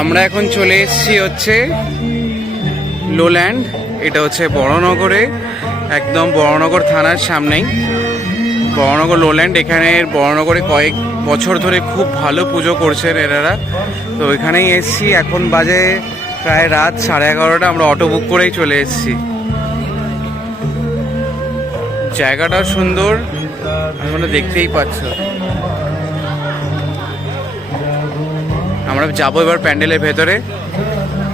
আমরা এখন চলে এসেছি হচ্ছে লোল্যান্ড। এটা হচ্ছে বড়নগরে, একদম বড়নগর থানার সামনেই বড়নগর লোল্যান্ড। এখানে বড়নগরে কয়েক বছর ধরে খুব ভালো পুজো করছেন এনারা, তো এখানেই এসেছি। এখন বাজে প্রায় রাত 11:30। আমরা অটো বুক করেই চলে এসেছি। জায়গাটাও সুন্দর, তোমরা দেখতেই পাচ্ছ। আমরা যাবো এবার প্যান্ডেলের ভেতরে,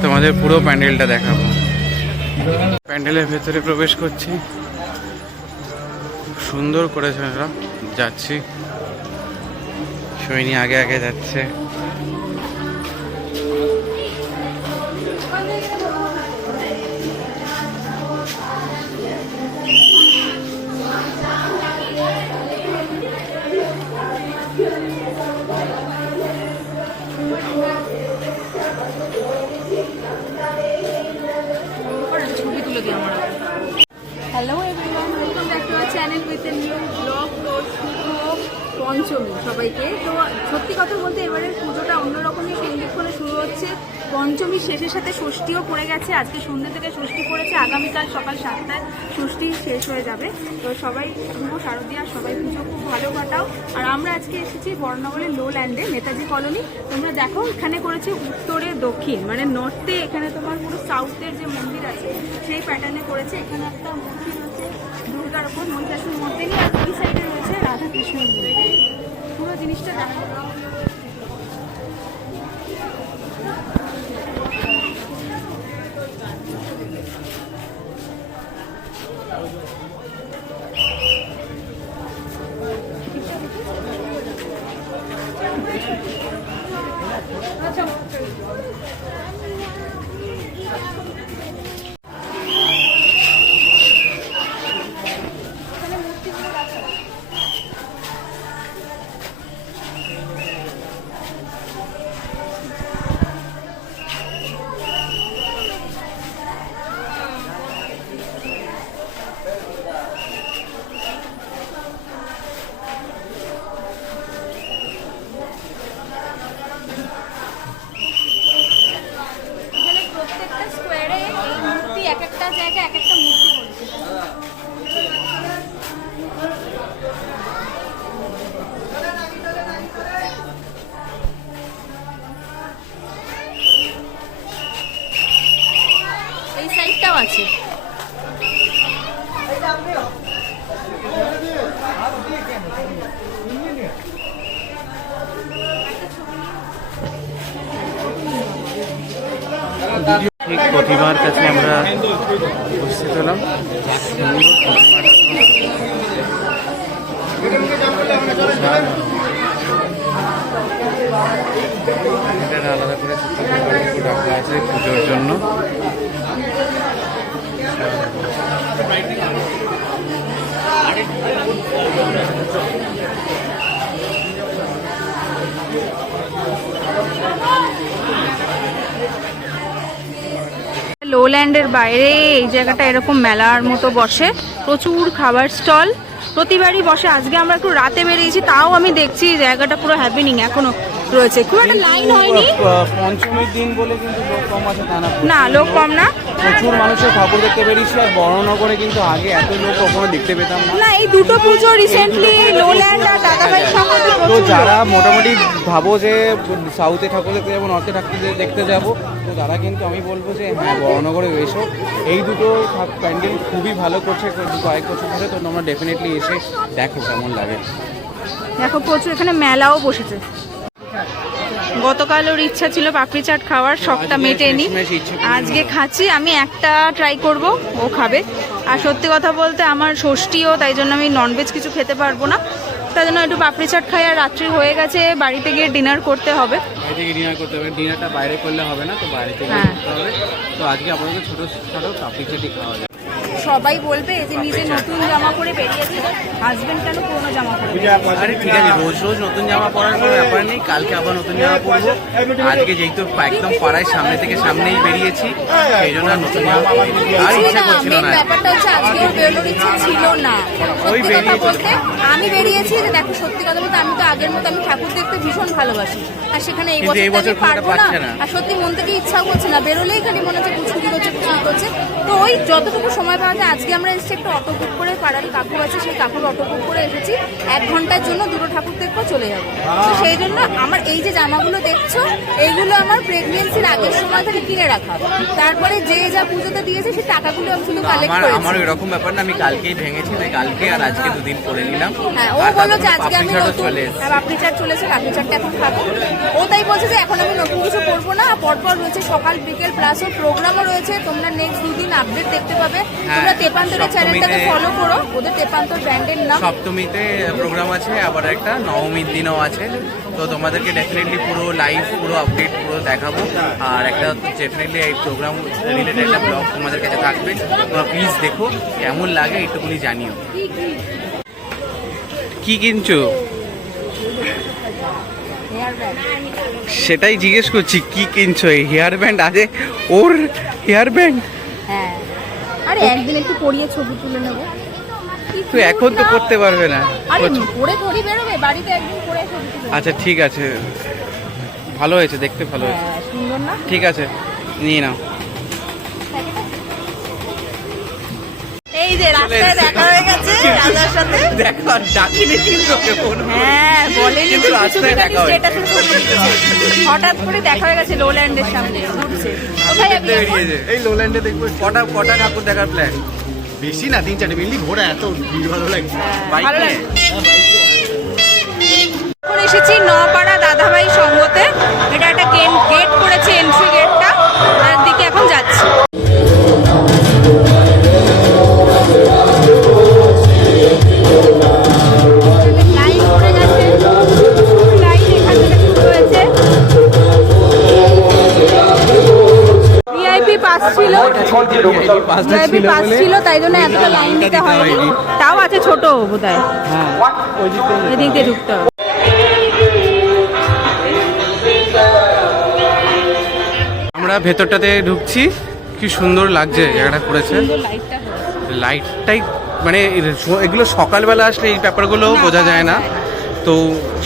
তোমাদের পুরো প্যান্ডেলটা দেখাবো। প্যান্ডেলের ভেতরে প্রবেশ করছি, খুব সুন্দর করেছে এরা। যাচ্ছি, সৈনী আগে আগে যাচ্ছে। Hello everyone, welcome back to our channel with a new blog. Panchami সবাইকে। তো সত্যি কথা বলতে এবারের পুজোটা অন্যরকমই সন্ধ্যেক্ষণে শুরু হচ্ছে। পঞ্চমীর শেষের সাথে ষষ্ঠীও পড়ে গেছে। আজকে সন্ধ্যে থেকে ষষ্ঠী পড়েছে, আগামীকাল সকাল 7টায় ষষ্ঠী শেষ হয়ে যাবে। তো সবাই শুভ শারদীয়া, সবাই পুজো খুব ভালো কাটাও। আর আমরা আজকে এসেছি বড়নগরের লোল্যান্ডে, নেতাজি কলোনি। তোমরা দেখো এখানে করেছে উত্তরে দক্ষিণ, মানে নর্থে এখানে তোমার পুরো সাউথের যে মন্দির আছে সেই প্যাটার্নে করেছে। এখানে একটা মূর্তি রয়েছে দুর্গার ওপর, মহিষাসুর মূর্তি নিয়ে, আর ওই সাইডে রয়েছে রাধাকৃষ্ণের মূর্তি। পুরো জিনিসটা দেখা আছে। ঠিক প্রতিমার কাছে আমরা উপস্থিত হলাম। আলাদা করে রাখা আছে পুজোর জন্য। লোল্যান্ডের বাইরে এই জায়গাটা এরকম মেলার মতো বসে, প্রচুর খাবার স্টল প্রতিবারই বসে। আজকে আমরা একটু রাতে বেরিয়েছি, তাও আমি দেখছি জায়গাটা পুরো হ্যাপেনিং এখনো রয়েছে, খুব একটা লাইন হয়নি। পঞ্চমীর দিন বলে কিন্তু লোক কম আছে তা না, না লোক কম না, প্রচুর মানুষের ঠাকুর দেখতে বেরিয়েছি। আর বড়নগরে কিন্তু আগে এত লোক কখনো দেখতে পেতাম না। না এই দুটো পুজো রিসেন্টলি লোল্যান্ড আর দাদাভাই সঙ্গে তো যারা মোটামুটি ভাবো যে সাউথে ঠাকুর দেখতে যাবো, নর্থে ঠাকুর দেখতে যাবো, তো তারা কিন্তু আমি বলবো যে হ্যাঁ বড়নগরে এসো। এই দুটো প্যান্ডেল খুবই ভালো করছে কয়েক বছর ধরে, তো তোমরা ডেফিনেটলি এসে দেখো কেমন লাগে। দেখো প্রচুর এখানে মেলাও বসেছে। গতকাল ওর ইচ্ছা ছিল পাপড়ি চাট খাওয়ার, শখটা মেটেনি, আজকে খাচ্ছি। আমি একটা ট্রাই করব, ও খাবে। আর সত্যি কথা বলতে আমার ষষ্ঠীও, তাই জন্য আমি ননভেজ কিছু খেতে পারবো না, তাই জন্য একটু পাপড়ি চাট খাই। আর রাত্রি হয়ে গেছে, বাড়িতে গিয়ে ডিনার করতে হবে। ডিনারটা বাইরে করলে হবে না, তো বাইরে থেকে করতে হবে। তো আজকে আপাতত ছোটো খাটো পাপড়ি চাটই খাওয়া যায়। সবাই বলবে যে নিজে নতুন জামা পরে বেরিয়েছে, হাজবেন্ড কেন পুরোনো জামা পরে? আরে ঠিক আছে, রোজ রোজ নতুন জামা পরার কোনো ব্যাপার নেই, কালকে আবার নতুন জামা পরবো। আজকে যেহেতু একদম পাড়ায় সামনেই বেরিয়েছি, সেই জন্য আর নতুন জামা আর ইচ্ছা করছিল না। ব্যাপারটা হচ্ছে আজকে ওর বেরোনোর ইচ্ছা ছিল না। সত্যি কথা বলতে আমি বেরিয়েছি যে দেখো, সত্যি কথা বলতে আমি তো আগের মতো আমি ঠাকুর দেখতে ভীষণ ভালোবাসি, আর সেখানে এই বছর পারবো না, আর সত্যি মন থেকে ইচ্ছাও করছে না, বেরোলেই খালি মনে হচ্ছে কুচুরি করছে। তো ওই যতটুকু সময় পাওয়া যায় আজকে আমরা এসেছি একটু অটো বুক করে, পাড়ার কাকু আছে সেই কাকুর অটো বুক করে এসেছি, 1 ঘন্টার জন্য দুটো ঠাকুর দেখবো চলে যাবো। তো সেই জন্য আমার এই যে জামাগুলো দেখছো, এইগুলো আমার প্রেগনেন্সির আগের সময় থেকে কিনে রাখা, তারপরে যে যা পুজোতে দিয়েছে সেই টাকাগুলো আমি শুধু কালেক্ট করেছি। আমার এরকম ব্যাপার না, আমি কালকেই ভেঙেছি, তাই কালকে আর আজকে দুদিন পরে নিলাম। হ্যাঁ, ও বললো যে আজকে আমি পাপড়ি চাট চলেছে, পাপড়ি চাটটা এখন খাবো। ও তাই বলছে যে এখন আমি নতুন কিছু করবো না, পরপর রয়েছে সকাল বিকেল প্লাস ও প্রোগ্রামও রয়েছে, তোমরা নেক্সট 2 দিন আপডেট দেখতে পাবে। তোমরা তেপান্তরের চ্যানেলটাকে ফলো করো, ওদের তেপান্তর ব্র্যান্ডের নাম। সপ্তমীতে প্রোগ্রাম আছে, আবার একটা নবমীর দিনও আছে, তো তোমাদেরকে ডেফিনেটলি পুরো লাইভ পুরো আপডেট পুরো দেখাবো। আর একটা ডেফিনেটলি এই প্রোগ্রাম রিলেটেড একটা ব্লগ তোমাদের কাছে থাকবে, তোমরা প্লিজ দেখো, কেমন লাগে একটুখানি জানিও। কি কিনছো? সেটাই জিজ্ঞেস করছি, কি কিনছো? এই হেয়ার ব্যান্ড আছে ওর, হেয়ার ব্যান্ড। হ্যাঁ, আরে একদিন একটু পরিয়ে ছবি তুলে নেবো। তুই এখন তো করতে পারবে না, আরে পরে থরি বেরোবে, বাড়িতে একদিন পরে ছবি তুলে। আচ্ছা ঠিক আছে, ভালো হয়েছে, দেখতে ভালো হয়েছে, সুন্দর না? ঠিক আছে নিয়ে নাও। এই যে রাস্তায় দেখা হয়ে গেছে দাদার সাথে, দেখো আর ডাকিনি কিন্তু ওকে ফোন করে। হ্যাঁ বলেনি, কিন্তু রাস্তায় দেখা হয়েছে। স্ট্যাটাসে ছবি দিয়েছে, হঠাৎ করে দেখা হয়ে গেছে লোল্যান্ডের সামনে ঘুরছে। কোথায় যাবি এখন? এই লোল্যান্ডে দেখবো। কটা ঠাকুর দেখার প্ল্যান? বেশি না, 3-4 মিনিট ঘোরা, এত ভিড় ভালো লাগছে। বাইক ভালো নিয়ে? লাগে। এখন এসেছি নপাড়া দাদাভাই সঙ্গতে, এটা একটা গেট করেছে, এন্ট্রি গেটটা, তার দিকে এখন যাচ্ছি। লাইন পড়ে গেছে, লাইন এখান থেকে শুরু হয়েছে। ভিআইপি পাস ছিল, ভিআইপি পাস ছিল, তাই জন্য এতটা লাইন দিতে হয়নি। তাও আছে ছোট বোধহয়, এদিক দিয়ে ঢুকতে হবে। আমরা ভেতরটাতে ঢুকছি, কি সুন্দর লাগছে জায়গাটা করেছে, লাইটটাই মানে এগুলো সকালবেলা আসলে এই ব্যাপারগুলো বোঝা যায় না, তো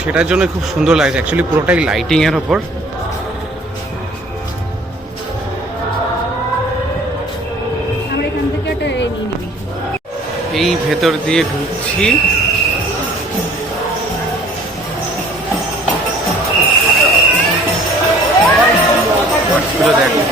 সেটার জন্য খুব সুন্দর লাগছে। অ্যাকচুয়ালি পুরোটাই লাইটিংয়ের ওপর। আমরা এখান থেকে একটা নিয়ে নিবি। এই ভেতর দিয়ে ঢুকছি, দেখো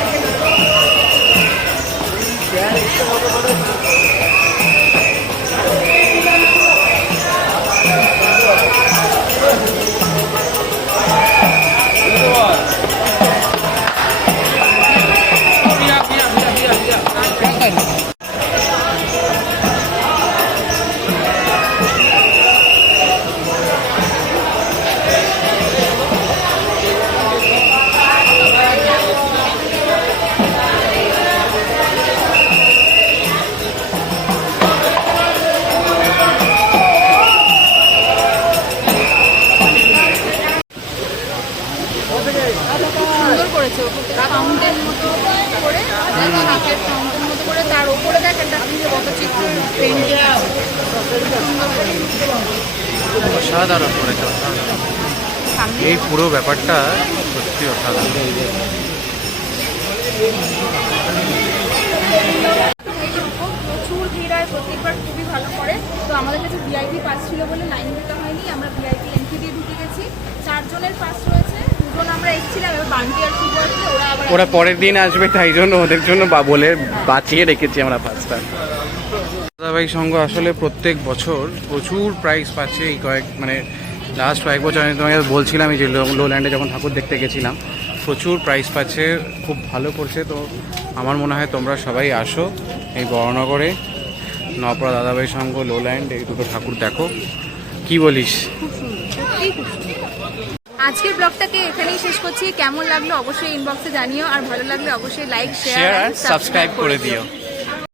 সুন্দর করেছে, ফাউন্টেন মতো করে, কাপের ফাউন্টেন মতো করে, তার উপরে দেখ একটা পটচিত্র পেন্ট। অসাধারণ করেছে, অসাধারণ। এই পুরো ব্যাপারটা সত্যি অসাধারণ। প্রচুর ভিড় হয় প্রত্যেকবার, খুবই ভালো করে। তো আমাদের কাছে ভিআইপি পাস ছিল বলে লাইন দিতে হয়নি, আমরা ভিআইপি এন্ট্রি দিয়ে ঢুকে গেছি। 4 জনের পাস রয়েছে, 2 জন আমরা এসেছিলাম, এবার বান্টি আর শুভ আসলে ওরা পরের দিন আসবে, তাই জন্য ওদের জন্য বলে বাঁচিয়ে রেখেছি আমরা পাঁচটা। দাদাভাই সঙ্গ আসলে প্রত্যেক বছর প্রচুর প্রাইজ পাচ্ছে। এই মানে লাস্ট কয়েক বছর আমি তোমাকে বলছিলাম, এই যে লোল্যান্ডে যখন ঠাকুর দেখতে গেছিলাম, প্রচুর প্রাইজ পাচ্ছে, খুব ভালো করছে। তো আমার মনে হয় তোমরা সবাই আসো এই বড়নগরে, নপাড়া দাদাভাই সঙ্গ, লোল্যান্ড, এই দুটো ঠাকুর দেখো। কি বলিস? আজকের ব্লগটাকে এখানেই শেষ করছি। কেমন লাগলো অবশ্যই ইনবক্সে জানিও, আর ভালো লাগলে অবশ্যই লাইক, শেয়ার আর সাবস্ক্রাইব করে দিও।